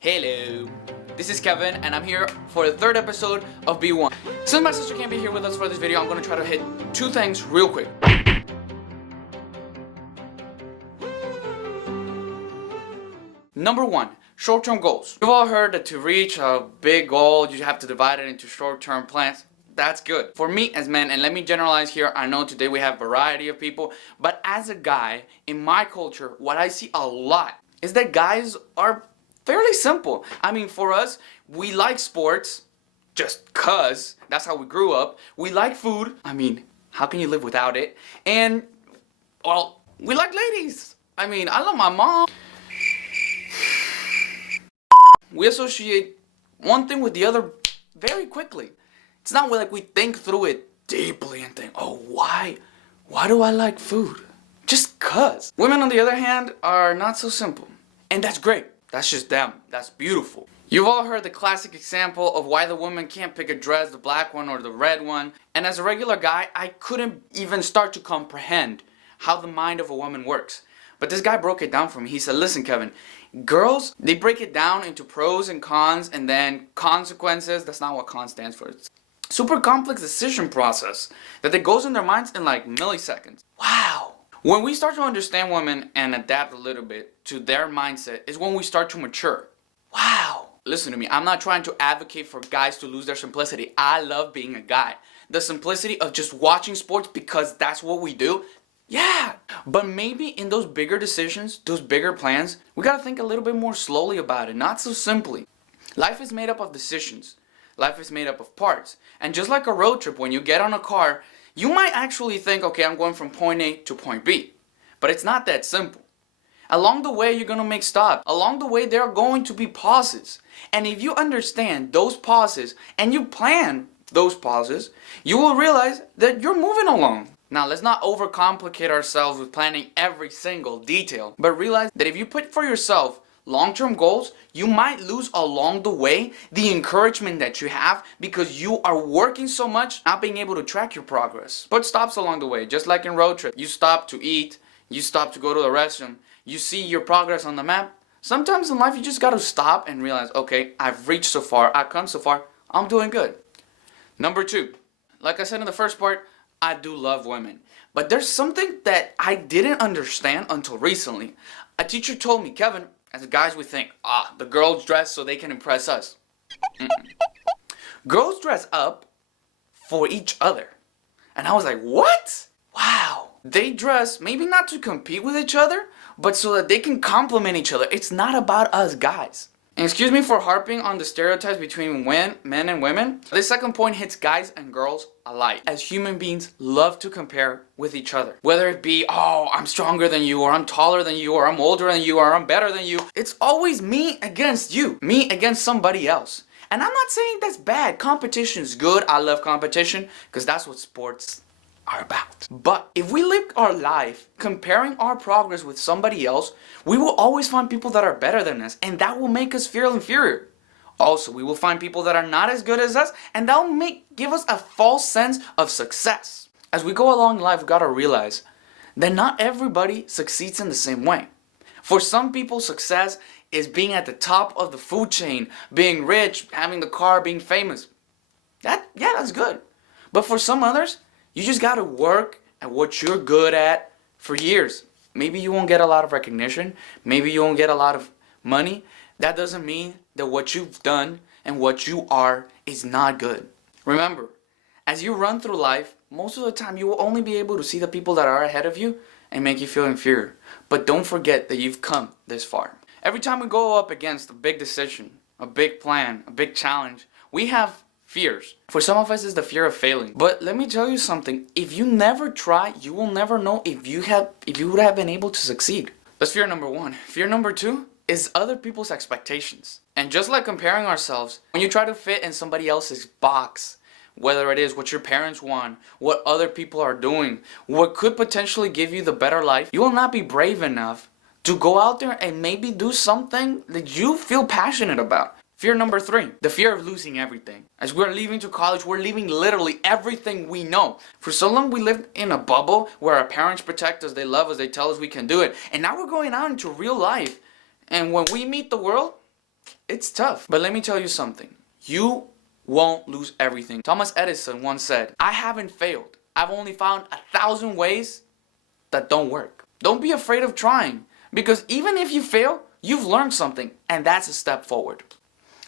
Hello, this is Kevin and I'm here for the third episode of B1. Since my sister can't be here with us for this video, I'm going to try to hit two things real quick. Number one, short-term goals. You've all heard that to reach a big goal, you have to divide it into short-term plans. That's good. For me as men, and let me generalize here, I know today we have a variety of people, but as a guy, in my culture, what I see a lot is that guys are fairly simple. I mean, for us, we like sports, just cuz, that's how we grew up. We like food, I mean, how can you live without it? And, well, we like ladies. I mean, I love my mom. We associate one thing with the other very quickly. It's not like we think through it deeply and think, oh, why do I like food? Just cuz. Women, on the other hand, are not so simple. And that's great. That's just them. That's beautiful. You've all heard the classic example of why the woman can't pick a dress, the black one or the red one. And as a regular guy, I couldn't even start to comprehend how the mind of a woman works. But this guy broke it down for me. He said, listen, Kevin, girls, they break it down into pros and cons and then consequences. That's not what con stands for. It's super complex decision process that goes in their minds in like milliseconds. Wow. When we start to understand women and adapt a little bit to their mindset is when we start to mature. Wow. Listen to me. I'm not trying to advocate for guys to lose their simplicity. I love being a guy. The simplicity of just watching sports because that's what we do. Yeah, but maybe in those bigger decisions, those bigger plans, we gotta think a little bit more slowly about it, not so simply. Life is made up of decisions. Life is made up of parts. And just like a road trip, when you get on a car, you might actually think, okay, I'm going from point A to point B. But it's not that simple. Along the way, you're gonna make stops. Along the way, there are going to be pauses. And if you understand those pauses and you plan those pauses, you will realize that you're moving along. Now, let's not overcomplicate ourselves with planning every single detail, but realize that if you put for yourself long-term goals, you might lose along the way the encouragement that you have because you are working so much, not being able to track your progress. Put stops along the way, just like in road trip. You stop to eat, you stop to go to the restroom, you see your progress on the map. Sometimes in life, you just gotta stop and realize, okay, I've reached so far, I've come so far, I'm doing good. Number two, like I said in the first part, I do love women. But there's something that I didn't understand until recently. A teacher told me, Kevin, as guys we think, the girls dress so they can impress us. Girls dress up for each other. And I was like, what? Wow. They dress maybe not to compete with each other, but so that they can complement each other. It's not about us guys. And excuse me for harping on the stereotypes between men and women. This second point hits guys and girls alike. As human beings, love to compare with each other. Whether it be, oh, I'm stronger than you, or I'm taller than you, or I'm older than you, or I'm better than you. It's always me against you. Me against somebody else. And I'm not saying that's bad. Competition's good. I love competition because that's what sports are about. But if we live our life comparing our progress with somebody else, we will always find people that are better than us, and that will make us feel inferior. Also, we will find people that are not as good as us, and that will give us a false sense of success. As we go along in life, we gotta realize that not everybody succeeds in the same way. For some people, success is being at the top of the food chain, being rich, having the car, being famous. That's good. But for some others, you just gotta work at what you're good at for years. Maybe you won't get a lot of recognition. Maybe you won't get a lot of money. That doesn't mean that what you've done and what you are is not good. Remember, as you run through life, most of the time you will only be able to see the people that are ahead of you and make you feel inferior. But don't forget that you've come this far. Every time we go up against a big decision, a big plan, a big challenge, we have fears. For some of us, it's the fear of failing. But let me tell you something. If you never try, you will never know if you would have been able to succeed. That's fear number one. Fear number two is other people's expectations. And just like comparing ourselves, when you try to fit in somebody else's box, whether it is what your parents want, what other people are doing, what could potentially give you the better life, you will not be brave enough to go out there and maybe do something that you feel passionate about. Fear number three, the fear of losing everything. As we're leaving to college, we're leaving literally everything we know. For so long, we lived in a bubble where our parents protect us, they love us, they tell us we can do it. And now we're going out into real life. And when we meet the world, It's tough. But let me tell you something. You won't lose everything. Thomas Edison once said, I haven't failed. I've only found 1,000 ways that don't work. Don't be afraid of trying, because even if you fail, you've learned something, and that's a step forward.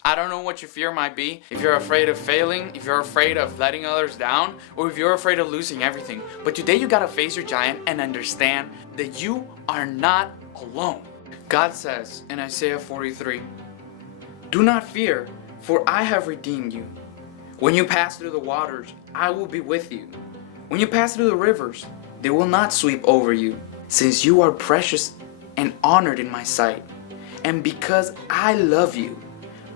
I don't know what your fear might be, if you're afraid of failing, if you're afraid of letting others down, or if you're afraid of losing everything. But today you gotta face your giant and understand that you are not alone. God says in Isaiah 43, do not fear, for I have redeemed you. When you pass through the waters, I will be with you. When you pass through the rivers, they will not sweep over you, since you are precious and honored in my sight. And because I love you,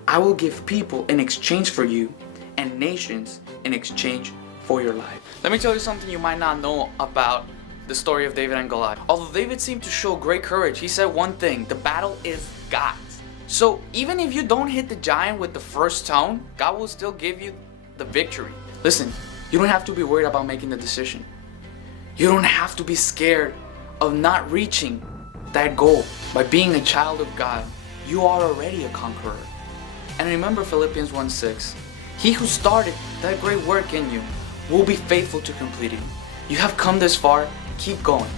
I will give people in exchange for you, and nations in exchange for your life. Let me tell you something you might not know about the story of David and Goliath. Although David seemed to show great courage, he said one thing: the battle is God's. So even if you don't hit the giant with the first stone, God will still give you the victory. Listen, you don't have to be worried about making the decision. You don't have to be scared of not reaching that goal. By being a child of God, you are already a conqueror. And remember Philippians 1:6. He who started that great work in you will be faithful to complete it. You have come this far, keep going.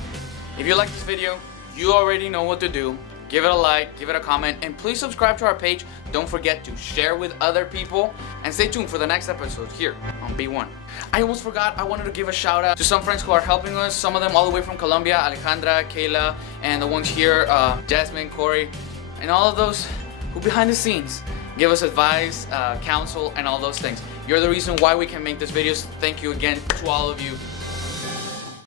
If you like this video, you already know what to do. Give it a like, give it a comment, and please subscribe to our page. Don't forget to share with other people, and stay tuned for the next episode here on B1. I almost forgot, I wanted to give a shout out to some friends who are helping us, some of them all the way from Colombia, Alejandra, Kayla, and the ones here, Jasmine, Corey, and all of those who behind the scenes give us advice, counsel, and all those things. You're the reason why we can make these videos. Thank you again to all of you.